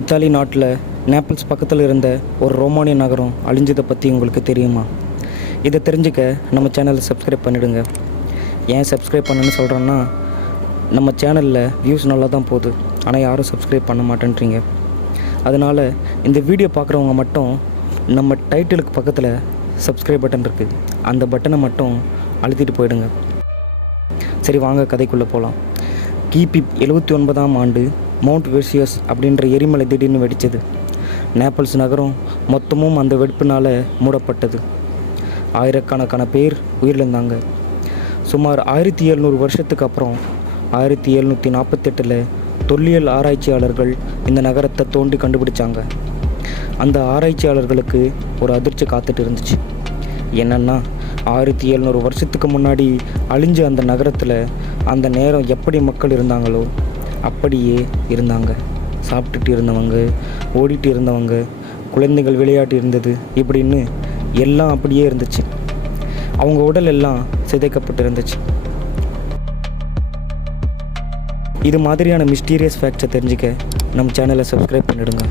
Italy நாட்டில் Naples பக்கத்தில் இருந்த ஒரு ரோமானிய நகரம் அழிஞ்சதை பற்றி உங்களுக்கு தெரியுமா? இதை தெரிஞ்சுக்க நம்ம சேனலை சப்ஸ்கிரைப் பண்ணிடுங்க. ஏன் சப்ஸ்கிரைப் பண்ணுன்னு சொல்கிறேன்னா நம்ம சேனலில் வியூஸ் நல்லா தான் போகுது. ஆனால் யாரும் சப்ஸ்கிரைப் பண்ண மாட்டேன்றீங்க. அதனால் இந்த வீடியோ பார்க்குறவங்க மட்டும் நம்ம டைட்டிலுக்கு பக்கத்தில் சப்ஸ்கிரைப் பட்டன் இருக்குது அந்த பட்டனை மட்டும் அழுத்திட்டு போயிடுங்க. சரி வாங்க கதைக்குள்ளே போகலாம் கிபி எழுபத்தி ஒன்பதாம் ஆண்டு மவுண்ட் வெர்சியஸ் அப்படின்ற எரிமலை திடீர்னு வெடிச்சது. நேப்பல்ஸ் நகரம் மொத்தமும் அந்த வெடிப்பினால் மூடப்பட்டது. ஆயிரக்கணக்கான பேர் உயிரிழந்தாங்க. சுமார் ஆயிரத்தி எழுநூறு வருஷத்துக்கு அப்புறம் ஆயிரத்தி எழுநூற்றி நாற்பத்தெட்டில் தொல்லியல் ஆராய்ச்சியாளர்கள் இந்த நகரத்தை தோண்டி கண்டுபிடிச்சாங்க. அந்த ஆராய்ச்சியாளர்களுக்கு ஒரு அதிர்ச்சி காத்துட்டு இருந்துச்சு. என்னென்னா ஆயிரத்தி எழுநூறு வருஷத்துக்கு முன்னாடி அழிஞ்ச அந்த நகரத்தில் அந்த நேரம் எப்படி மக்கள் இருந்தாங்களோ அப்படியே இருந்தாங்க. சாப்பிட்டுட்டு இருந்தவங்க ஓடிட்டு இருந்தவங்க குழந்தைகள் விளையாட்டு இருந்தது இப்படின்னு எல்லாம் அப்படியே இருந்துச்சு. அவங்க உடல் எல்லாம் சிதைக்கப்பட்டு இருந்துச்சு இது மாதிரியான மிஸ்டீரியஸ் ஃபேக்ட்ஸை தெரிஞ்சுக்க நம்ம சேனலை சப்ஸ்கிரைப் பண்ணிடுங்க.